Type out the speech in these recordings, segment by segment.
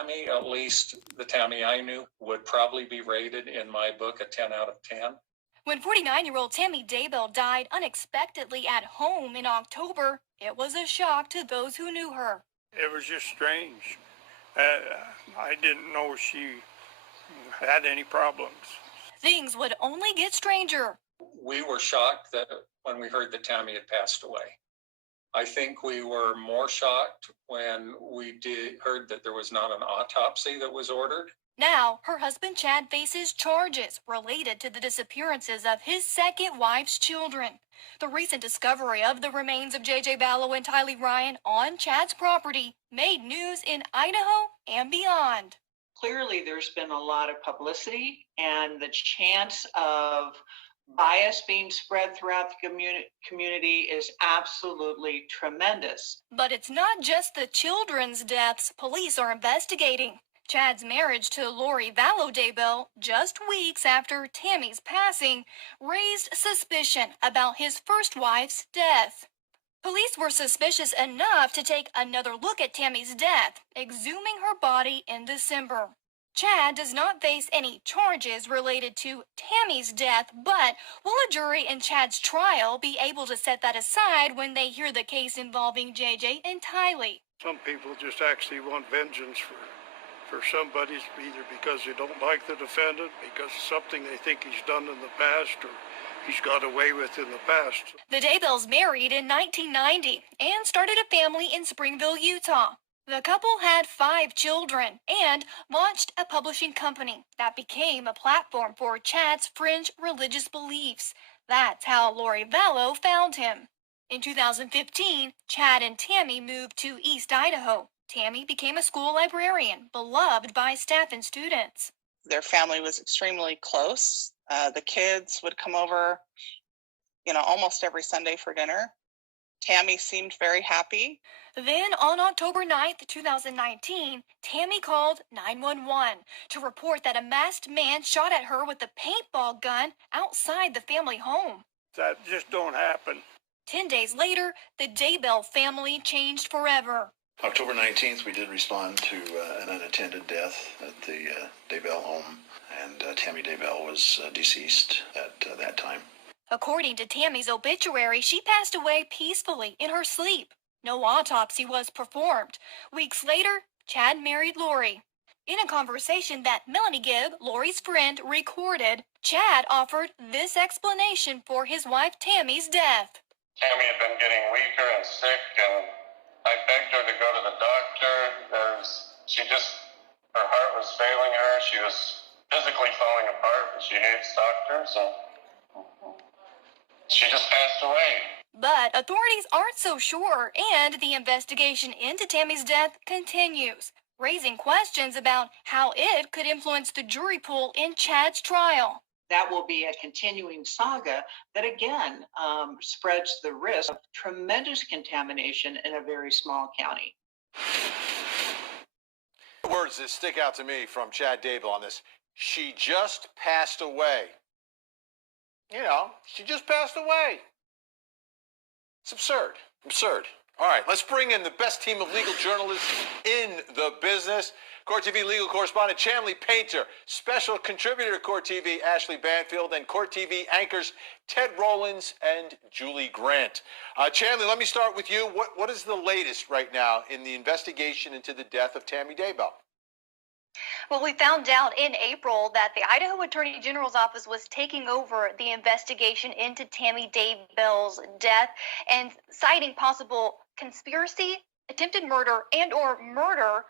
Tammy, at least the Tammy I knew, would probably be rated in my book a 10 out of 10. When 49-year-old Tammy Daybell died unexpectedly at home in October, it was a shock to those who knew her. It was just strange. I didn't know she had any problems. Things would only get stranger. We were shocked that when we heard that Tammy had passed away. I think we were more shocked when we heard that there was not an autopsy that was ordered. Now, her husband Chad faces charges related to the disappearances of his second wife's children. The recent discovery of the remains of J.J. Vallow and Tylee Ryan on Chad's property made news in Idaho and beyond. Clearly, there's been a lot of publicity, and the chance of bias being spread throughout the community is absolutely tremendous. But it's not just the children's deaths police are investigating. Chad's marriage to Lori Vallow Daybell, just weeks after Tammy's passing, raised suspicion about his first wife's death. Police were suspicious enough to take another look at Tammy's death, exhuming her body in December. Chad does not face any charges related to Tammy's death, but will a jury in Chad's trial be able to set that aside when they hear the case involving JJ and Tylee? Some people just actually want vengeance for somebody, either because they don't like the defendant, because of something they think he's done in the past, or he's got away with in the past. The Daybells married in 1990 and started a family in Springville, Utah. The couple had 5 children and launched a publishing company that became a platform for Chad's fringe religious beliefs. That's how Lori Vallow found him. In 2015, Chad and Tammy moved to East Idaho. Tammy became a school librarian, beloved by staff and students. Their family was extremely close. The kids would come over, almost every Sunday for dinner. Tammy seemed very happy. Then on October 9th, 2019, Tammy called 911 to report that a masked man shot at her with a paintball gun outside the family home. That just don't happen. 10 days later, the Daybell family changed forever. October 19th, we did respond to an unattended death at the Daybell home, and Tammy Daybell was deceased at that time. According to Tammy's obituary, she passed away peacefully in her sleep. No autopsy was performed. Weeks later, Chad married Lori. In a conversation that Melanie Gibb, Lori's friend, recorded, Chad offered this explanation for his wife Tammy's death. Tammy had been getting weaker and sick, and I begged her to go to the doctor. Her heart was failing her. She was physically falling apart, but she hates doctors, and she just passed away. But authorities aren't so sure, and the investigation into Tammy's death continues, raising questions about how it could influence the jury pool in Chad's trial. That will be a continuing saga that, again, spreads the risk of tremendous contamination in a very small county. Words that stick out to me from Chad Daybell on this. She just passed away. She just passed away. It's absurd. Absurd. All right, let's bring in the best team of legal journalists in the business. Court TV legal correspondent Chanley Painter, special contributor to Court TV Ashley Banfield, and Court TV anchors Ted Rollins and Julie Grant. Chanley, let me start with you. What is the latest right now in the investigation into the death of Tammy Daybell? Well, we found out in April that the Idaho Attorney General's office was taking over the investigation into Tammy Daybell's death and citing possible conspiracy, attempted murder, and/or murder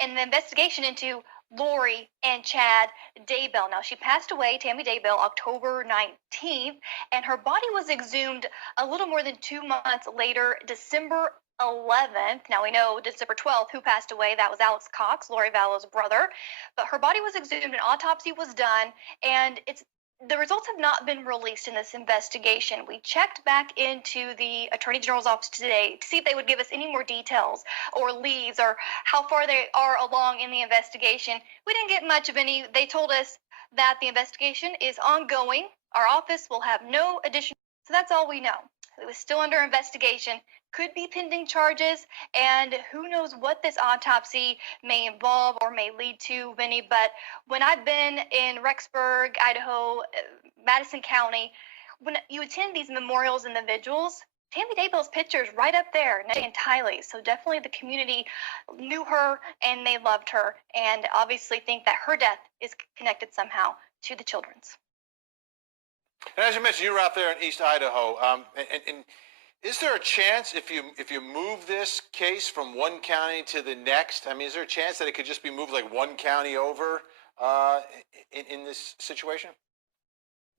in the investigation into Lori and Chad Daybell. Now, she passed away, Tammy Daybell, October 19th, and her body was exhumed a little more than 2 months later, December 11th. Now, we know December 12th who passed away. That was Alex Cox, Lori Vallow's brother. But her body was exhumed, an autopsy was done, and the results have not been released in this investigation. We checked back into the Attorney General's office today to see if they would give us any more details or leads or how far they are along in the investigation. We didn't get much of any. They told us that the investigation is ongoing. Our office will have no additional. So that's all we know. It was still under investigation, could be pending charges, and who knows what this autopsy may involve or may lead to, Vinny. But when I've been in Rexburg, Idaho, Madison County, when you attend these memorials and the vigils, Tammy Daybell's picture is right up there, and Tylee. So definitely the community knew her and they loved her, and obviously think that her death is connected somehow to the children's. And as you mentioned, you were out there in East Idaho. And is there a chance if you move this case from one county to the next? I mean, is there a chance that it could just be moved like one county over in this situation?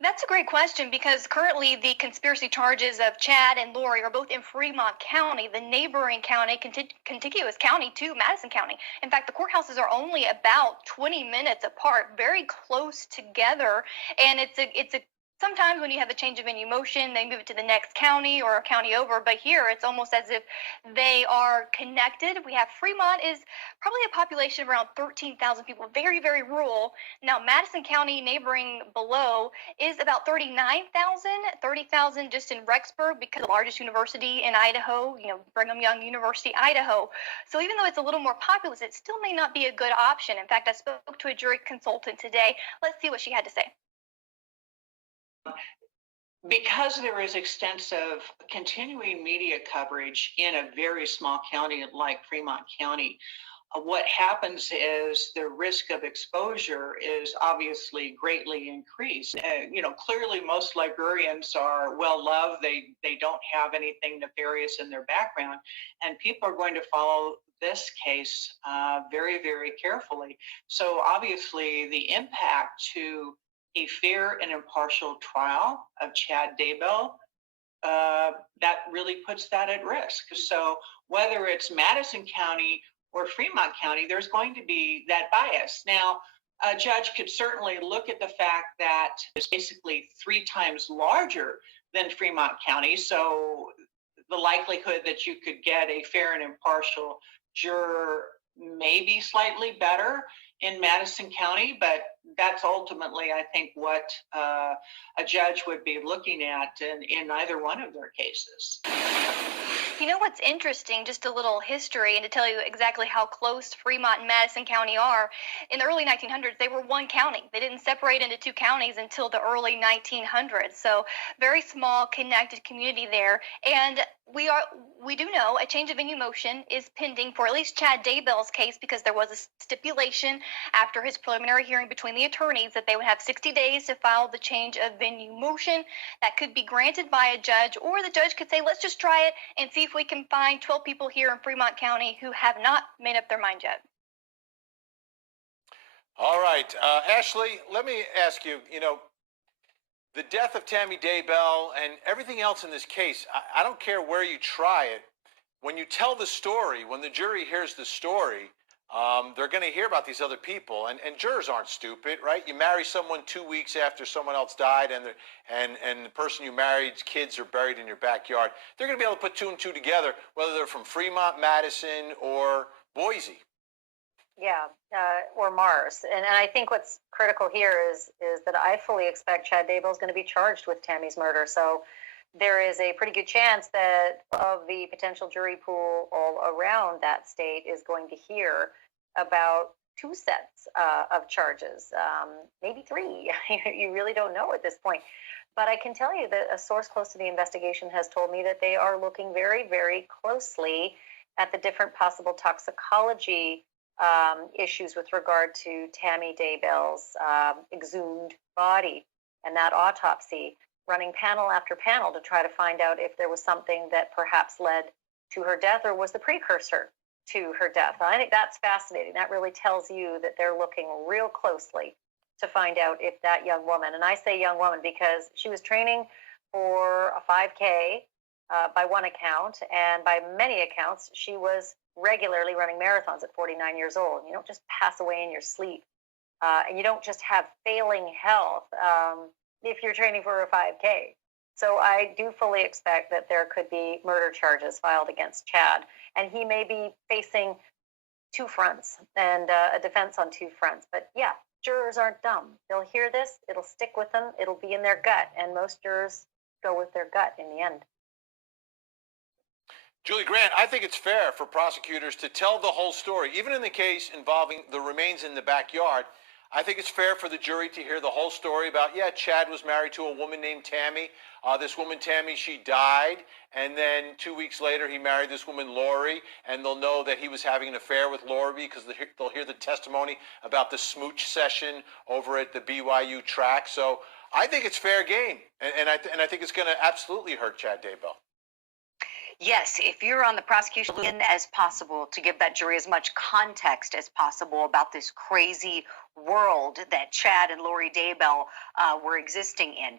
That's a great question, because currently the conspiracy charges of Chad and Lori are both in Fremont County, the neighboring county, contiguous county to Madison County. In fact, the courthouses are only about 20 minutes apart, very close together, and it's a sometimes when you have a change of venue motion, they move it to the next county or a county over, but here it's almost as if they are connected. We have Fremont is probably a population of around 13,000 people, very, very rural. Now, Madison County, neighboring below, is about 39,000, 30,000 just in Rexburg, because the largest university in Idaho, Brigham Young University, Idaho. So even though it's a little more populous, it still may not be a good option. In fact, I spoke to a jury consultant today. Let's see what she had to say. Because there is extensive continuing media coverage in a very small county like Fremont County, what happens is the risk of exposure is obviously greatly increased. Clearly most librarians are well loved. They don't have anything nefarious in their background, and people are going to follow this case very, very carefully. So obviously the impact to a fair and impartial trial of Chad Daybell, that really puts that at risk. So whether it's Madison County or Fremont County, there's going to be that bias. Now, a judge could certainly look at the fact that it's basically 3 times larger than Fremont County. So the likelihood that you could get a fair and impartial juror may be slightly better in Madison County, but that's ultimately, I think, what a judge would be looking at in either one of their cases. You know what's interesting, just a little history, and to tell you exactly how close Fremont and Madison County are, in the early 1900s, they were one county. They didn't separate into 2 counties until the early 1900s. So very small, connected community there. And we do know a change of venue motion is pending for at least Chad Daybell's case, because there was a stipulation after his preliminary hearing between the attorneys that they would have 60 days to file the change of venue motion. That could be granted by a judge, or the judge could say, let's just try it and see if we can find 12 people here in Fremont County who have not made up their mind yet. All right, Ashley, let me ask you, the death of Tammy Daybell and everything else in this case, I don't care where you try it. When you tell the story, when the jury hears the story, they're going to hear about these other people, and jurors aren't stupid, right? You marry someone 2 weeks after someone else died, and the person you married's kids are buried in your backyard. They're going to be able to put 2 and 2 together, whether they're from Fremont, Madison, or Boise. Yeah, or Mars. And I think what's critical here is that I fully expect Chad Daybell is going to be charged with Tammy's murder. So there is a pretty good chance that of the potential jury pool all around that state is going to hear about 2 sets of charges, maybe 3. You really don't know at this point. But I can tell you that a source close to the investigation has told me that they are looking very, very closely at the different possible toxicology issues with regard to Tammy Daybell's exhumed body and that autopsy, running panel after panel to try to find out if there was something that perhaps led to her death or was the precursor to her death. And I think that's fascinating. That really tells you that they're looking real closely to find out if that young woman, and I say young woman because she was training for a 5K by one account, and by many accounts, she was regularly running marathons at 49 years old. You don't just pass away in your sleep, and you don't just have failing health if you're training for a 5K. So I do fully expect that there could be murder charges filed against Chad, and he may be facing 2 fronts and a defense on 2 fronts. But yeah, jurors aren't dumb. They'll hear this, it'll stick with them, it'll be in their gut, and most jurors go with their gut in the end. Julie Grant, I think it's fair for prosecutors to tell the whole story, even in the case involving the remains in the backyard. I think it's fair for the jury to hear the whole story about, yeah, Chad was married to a woman named Tammy. This woman, Tammy, she died. And then 2 weeks later, he married this woman, Lori. And they'll know that he was having an affair with Lori because they'll hear the testimony about the smooch session over at the BYU track. So I think it's fair game. And I think it's going to absolutely hurt Chad Daybell. Yes, if you're on the prosecution as possible to give that jury as much context as possible about this crazy world that Chad and Lori Daybell were existing in.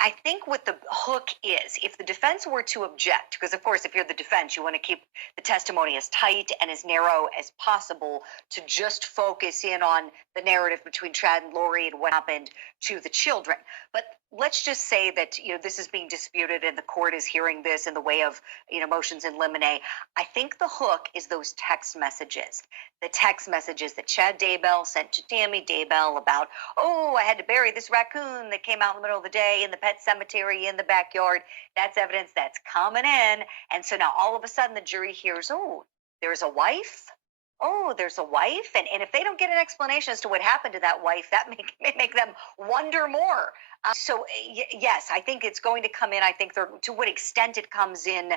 I think what the hook is, if the defense were to object, because of course, if you're the defense, you want to keep the testimony as tight and as narrow as possible to just focus in on the narrative between Chad and Lori and what happened to the children. But let's just say that, this is being disputed and the court is hearing this in the way of, motions in limine. I think the hook is those text messages. The text messages that Chad Daybell sent to Tammy Daybell about, oh, I had to bury this raccoon that came out in the middle of the day in the pet cemetery in the backyard. That's evidence that's coming in. And so now all of a sudden the jury hears, oh, there's a wife? Oh, there's a wife? And if they don't get an explanation as to what happened to that wife, that may make them wonder more. Yes, I think it's going to come in. I think to what extent it comes in,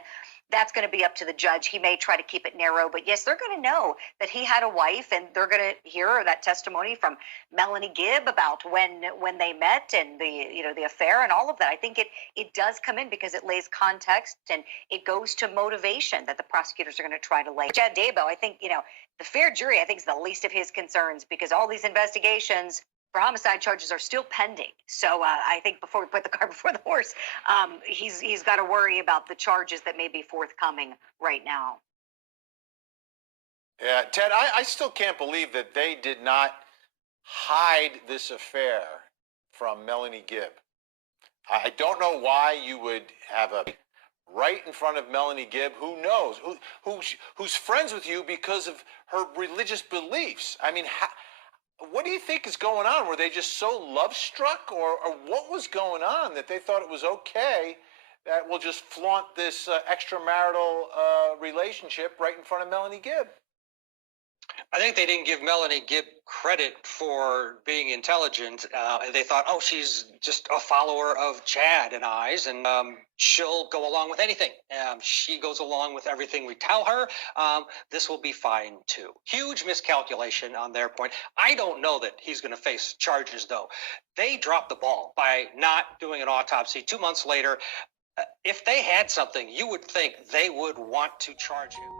that's going to be up to the judge. He may try to keep it narrow, but yes, they're going to know that he had a wife, and they're going to hear that testimony from Melanie Gibb about when they met and the affair and all of that. I think it does come in because it lays context and it goes to motivation that the prosecutors are going to try to lay. Chad Daybell, I think, the fair jury, I think, is the least of his concerns because all these investigations for homicide charges are still pending. So I think before we put the cart before the horse, he's got to worry about the charges that may be forthcoming right now. Yeah, Ted, I still can't believe that they did not hide this affair from Melanie Gibb. I don't know why you would have a right in front of Melanie Gibb, who knows, who's friends with you because of her religious beliefs. I mean, what do you think is going on? Were they just so love-struck, or what was going on that they thought it was okay that we'll just flaunt this extramarital relationship right in front of Melanie Gibb? I think they didn't give Melanie Gibb credit for being intelligent. They thought, oh, she's just a follower of Chad and I's, and she'll go along with anything. She goes along with everything we tell her. This will be fine, too. Huge miscalculation on their point. I don't know that he's going to face charges, though. They dropped the ball by not doing an autopsy 2 months later. If they had something, you would think they would want to charge him.